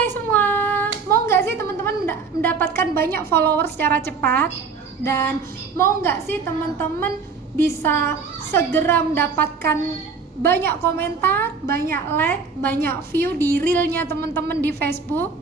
Hai semua, mau nggak sih teman-teman mendapatkan banyak follower secara cepat? Dan mau nggak sih teman-teman bisa segera mendapatkan banyak komentar, banyak like, banyak view di reelnya teman-teman di Facebook?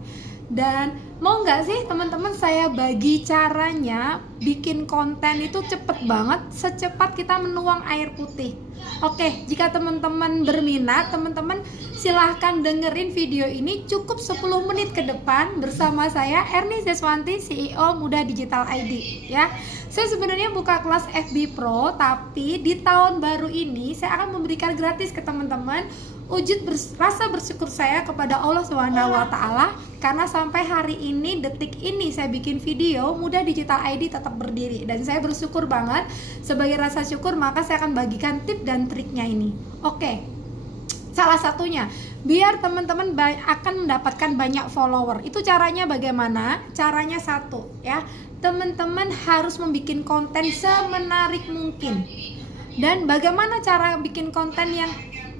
Dan mau nggak sih teman-teman saya bagi caranya bikin konten itu cepet banget, secepat kita menuang air putih. Oke, jika teman-teman berminat, teman-teman silahkan dengerin video ini cukup 10 menit ke depan bersama saya Erni Seswanti, CEO Muda Digital ID ya. Saya sebenarnya buka kelas FB Pro, tapi di tahun baru ini saya akan memberikan gratis ke teman-teman wujud rasa bersyukur saya kepada Allah SWT karena sampai hari ini, detik ini saya bikin video Muda Digital ID tetap berdiri, dan saya bersyukur banget. Sebagai rasa syukur maka saya akan bagikan tip dan triknya ini. Oke, salah satunya biar teman-teman akan mendapatkan banyak follower. Itu caranya bagaimana? Caranya satu ya, teman-teman harus membuat konten semenarik mungkin. Dan bagaimana cara bikin konten yang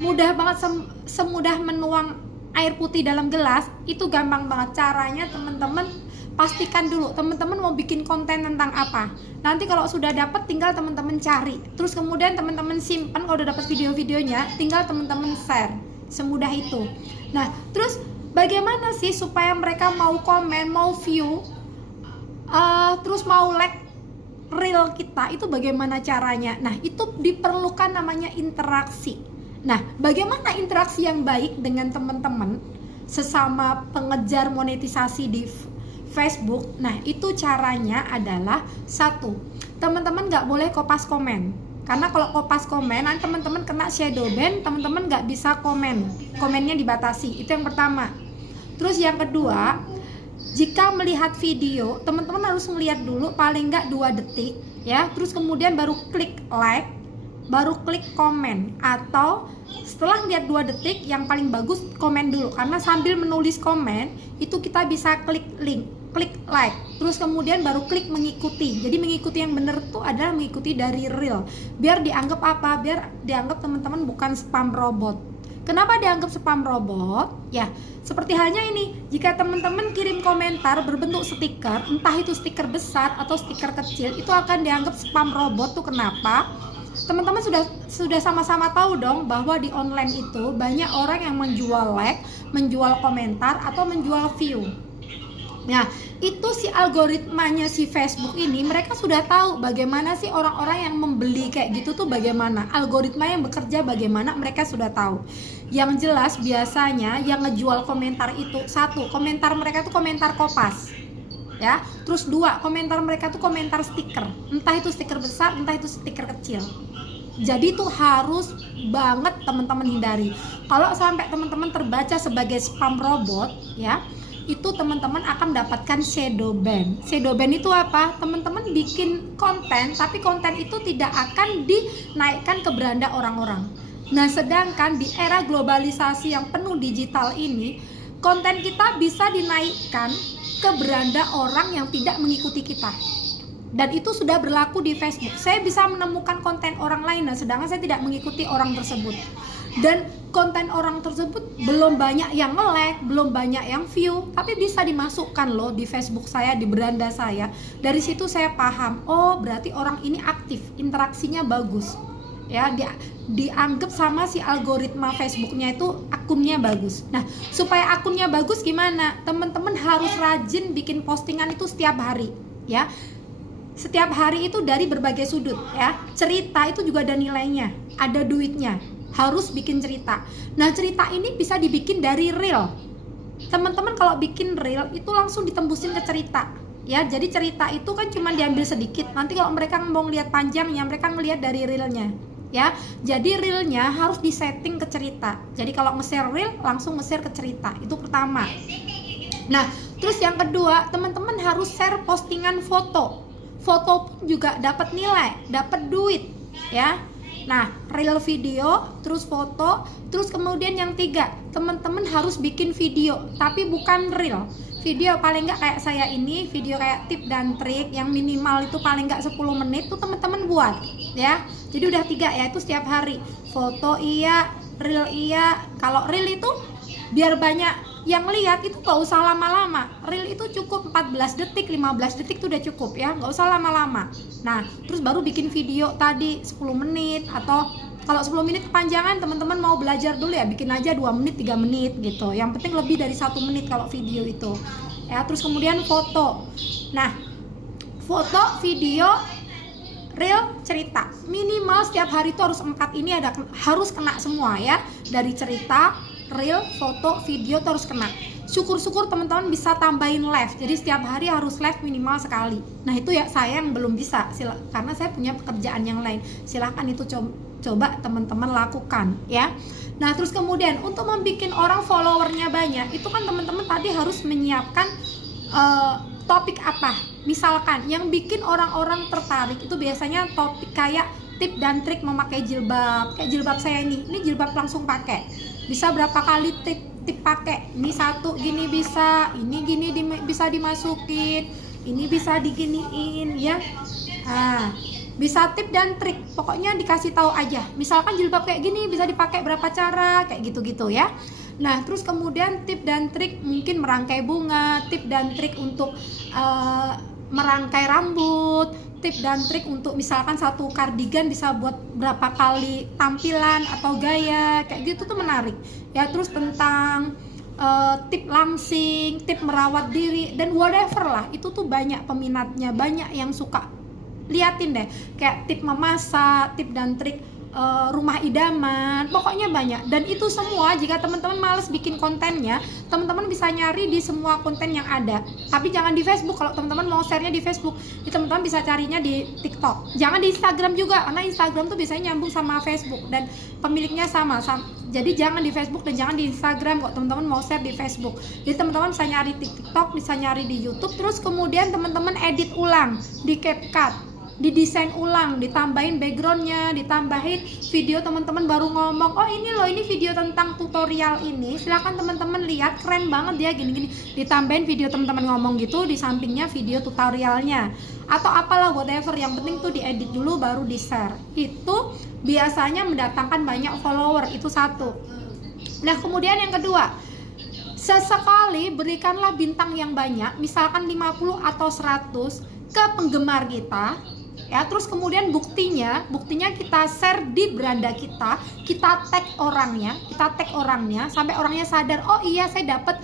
mudah banget, semudah menuang air putih dalam gelas? Itu gampang banget caranya. Teman-teman pastikan dulu teman-teman mau bikin konten tentang apa. Nanti kalau sudah dapat tinggal teman-teman cari, terus kemudian teman-teman simpan. Kalau udah dapat video-videonya tinggal teman-teman share, semudah itu. Nah, terus bagaimana sih supaya mereka mau komen, mau view, terus mau like reel kita? Itu bagaimana caranya? Nah, itu diperlukan namanya interaksi. Nah, bagaimana interaksi yang baik dengan teman-teman sesama pengejar monetisasi di Facebook? Nah, itu caranya adalah satu, teman-teman nggak boleh kopas komen. Karena kalau kopas komen, nanti teman-teman kena shadow ban, teman-teman nggak bisa komen, komennya dibatasi. Itu yang pertama. Terus yang kedua, jika melihat video, teman-teman harus melihat dulu paling nggak 2 detik ya, terus kemudian baru klik like, baru klik komen, atau setelah lihat 2 detik yang paling bagus komen dulu, karena sambil menulis komen itu kita bisa klik link, klik like, terus kemudian baru klik mengikuti. Jadi mengikuti yang benar tuh adalah mengikuti dari reel, biar dianggap apa? Biar dianggap teman-teman bukan spam robot. Kenapa dianggap spam robot? Ya, seperti halnya ini, jika teman-teman kirim komentar berbentuk stiker, entah itu stiker besar atau stiker kecil, itu akan dianggap spam robot. Tuh kenapa? Teman-teman sudah sama-sama tahu dong bahwa di online itu banyak orang yang menjual like, menjual komentar, atau menjual view. Nah, itu si algoritmanya si Facebook ini, mereka sudah tahu bagaimana sih orang-orang yang membeli kayak gitu tuh bagaimana. Algoritma yang bekerja bagaimana, mereka sudah tahu. Yang jelas biasanya yang ngejual komentar itu, satu, komentar mereka tuh komentar kopas ya. Terus 2, komentar mereka tuh komentar stiker, entah itu stiker besar, entah itu stiker kecil. Jadi tuh harus banget teman-teman hindari. Kalau sampai teman-teman terbaca sebagai spam robot ya, itu teman-teman akan mendapatkan shadow ban. Shadow ban itu apa? Teman-teman bikin konten, tapi konten itu tidak akan dinaikkan ke beranda orang-orang. Nah, sedangkan di era globalisasi yang penuh digital ini, konten kita bisa dinaikkan ke beranda orang yang tidak mengikuti kita. Dan itu sudah berlaku di Facebook. Saya bisa menemukan konten orang lain, sedangkan saya tidak mengikuti orang tersebut. Dan konten orang tersebut belum banyak yang nge-like, belum banyak yang view, tapi bisa dimasukkan loh di Facebook saya, di beranda saya. Dari situ saya paham, oh berarti orang ini aktif, interaksinya bagus ya, dianggap sama si algoritma Facebooknya itu akunnya bagus. Nah, supaya akunnya bagus gimana? Teman-teman harus rajin bikin postingan itu setiap hari ya. Setiap hari itu dari berbagai sudut ya. Cerita itu juga ada nilainya, ada duitnya. Harus bikin cerita. Nah, cerita ini bisa dibikin dari reel. Teman-teman kalau bikin reel itu langsung ditembusin ke cerita ya. Jadi cerita itu kan cuma diambil sedikit. Nanti kalau mereka mau ngeliat panjangnya, mereka ngeliat dari reelnya ya. Jadi reelnya harus disetting ke cerita. Jadi kalau nge-share reel langsung nge-share ke cerita. Itu pertama. Nah, terus yang kedua, teman-teman harus share postingan foto. Foto pun juga dapat nilai, dapat duit ya. Nah, reel video, terus foto, terus kemudian yang 3, teman-teman harus bikin video, tapi bukan reel. Video paling nggak kayak saya ini, video kayak tip dan trik yang minimal itu paling nggak 10 menit tuh teman-teman buat ya. Jadi udah 3 ya, itu setiap hari. Foto iya, reel iya. Kalau reel itu biar banyak yang lihat itu gak usah lama-lama. Reel itu cukup 14 detik, 15 detik tuh udah cukup ya, gak usah lama-lama. Nah, terus baru bikin video tadi 10 menit, atau kalau 10 menit kepanjangan, teman-teman mau belajar dulu ya, bikin aja 2 menit, 3 menit gitu. Yang penting lebih dari 1 menit kalau video itu. Ya, terus kemudian foto. Nah, foto, video, reel, cerita. Minimal setiap hari itu harus 4 ini harus kena semua ya. Dari cerita, reel, foto, video tuh harus kena. Syukur-syukur teman-teman bisa tambahin live. Jadi setiap hari harus live minimal sekali. Nah, itu ya saya yang belum bisa. Karena saya punya pekerjaan yang lain. Silahkan itu coba teman-teman lakukan ya. Nah, terus kemudian untuk membuat orang followernya banyak, itu kan teman-teman tadi harus menyiapkan topik apa. Misalkan yang bikin orang-orang tertarik itu biasanya topik kayak tip dan trik memakai jilbab. Kayak jilbab saya ini jilbab langsung pakai. Bisa berapa kali tip pakai. Ini satu gini bisa, ini gini bisa dimasukin, ini bisa diginiin ya. Nah, bisa tip dan trik, pokoknya dikasih tahu aja. Misalkan jilbab kayak gini bisa dipakai berapa cara, kayak gitu-gitu ya. Nah, terus kemudian tip dan trik mungkin merangkai bunga, tip dan trik untuk merangkai rambut, tip dan trik untuk misalkan satu kardigan bisa buat berapa kali tampilan atau gaya, kayak gitu tuh menarik ya. Terus tentang tip langsing, tip merawat diri, dan whatever lah, itu tuh banyak peminatnya, banyak yang suka. Liatin deh, kayak tip memasak, tip dan trik rumah idaman, pokoknya banyak. Dan itu semua jika teman-teman males bikin kontennya, teman-teman bisa nyari di semua konten yang ada. Tapi jangan di Facebook. Kalau teman-teman mau share-nya di Facebook, teman-teman bisa carinya di TikTok. Jangan di Instagram juga, karena Instagram tuh biasanya nyambung sama Facebook dan pemiliknya sama. Jadi jangan di Facebook dan jangan di Instagram kok teman-teman mau share di Facebook. Jadi teman-teman bisa nyari di TikTok, bisa nyari di YouTube. Terus kemudian teman-teman edit ulang di CapCut, didesain ulang, ditambahin backgroundnya, ditambahin video teman-teman baru ngomong, oh ini loh, ini video tentang tutorial ini, silakan teman-teman lihat, keren banget dia gini-gini, ditambahin video teman-teman ngomong gitu, di sampingnya video tutorialnya atau apalah whatever, yang penting tuh diedit dulu baru di share. Itu biasanya mendatangkan banyak follower, itu satu. Nah, kemudian yang kedua, sesekali berikanlah bintang yang banyak, misalkan 50 atau 100 ke penggemar kita ya. Terus kemudian buktinya kita share di beranda kita tag orangnya sampai orangnya sadar, oh iya saya dapat.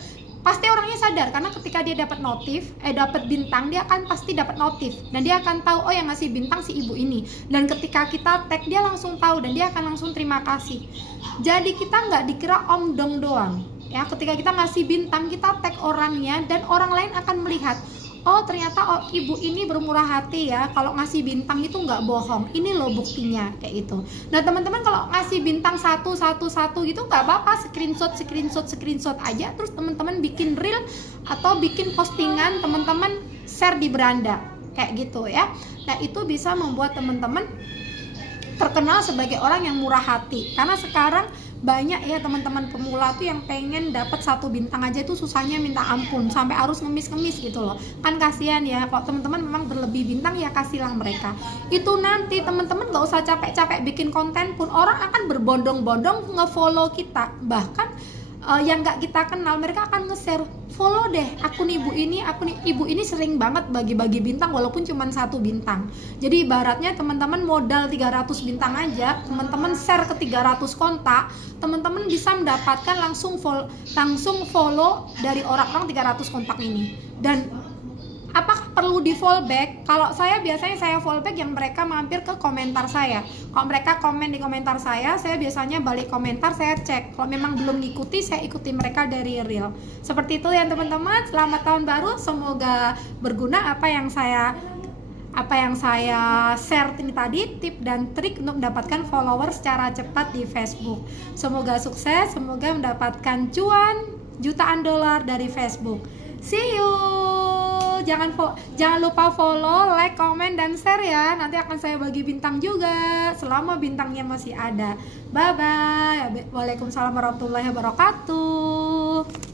Pasti orangnya sadar, karena ketika dia dapat dapat bintang, dia akan pasti dapat notif dan dia akan tahu, oh yang ngasih bintang si ibu ini. Dan ketika kita tag, dia langsung tahu dan dia akan langsung terima kasih. Jadi kita nggak dikira om dong doang ya. Ketika kita ngasih bintang, kita tag orangnya dan orang lain akan melihat, oh ternyata ibu ini bermurah hati ya, kalau ngasih bintang itu nggak bohong, ini loh buktinya, kayak gitu. Nah teman-teman, kalau ngasih bintang satu gitu nggak apa-apa, screenshot aja, terus teman-teman bikin reel atau bikin postingan, teman-teman share di beranda, kayak gitu ya. Nah itu bisa membuat teman-teman terkenal sebagai orang yang murah hati, karena sekarang banyak ya teman-teman pemula tuh yang pengen dapat 1 bintang aja tuh susahnya minta ampun, sampai harus ngemis gitu loh. Kan kasihan ya, kalau teman-teman memang berlebih bintang ya kasihlah mereka. Itu nanti teman-teman gak usah capek-capek bikin konten pun, orang akan berbondong-bondong nge-follow kita. Bahkan yang gak kita kenal, mereka akan nge-share, follow deh akun ibu ini sering banget bagi-bagi bintang walaupun cuma 1 bintang. Jadi ibaratnya teman-teman modal 300 bintang aja, teman-teman share ke 300 kontak, teman-teman bisa mendapatkan langsung follow dari orang-orang 300 kontak ini. Dan apakah perlu di fallback? Kalau saya biasanya saya fallback yang mereka mampir ke komentar saya. Kalau mereka komen di komentar saya biasanya balik komentar, saya cek. Kalau memang belum ngikuti, saya ikuti mereka dari reel. Seperti itu ya teman-teman. Selamat tahun baru, semoga berguna apa yang saya share ini tadi, tip dan trik untuk mendapatkan follower secara cepat di Facebook. Semoga sukses, semoga mendapatkan cuan jutaan dolar dari Facebook. See you. Jangan lupa follow, like, komen, dan share ya. Nanti akan saya bagi bintang juga selama bintangnya masih ada. Bye bye. Waalaikumsalam warahmatullahi wabarakatuh.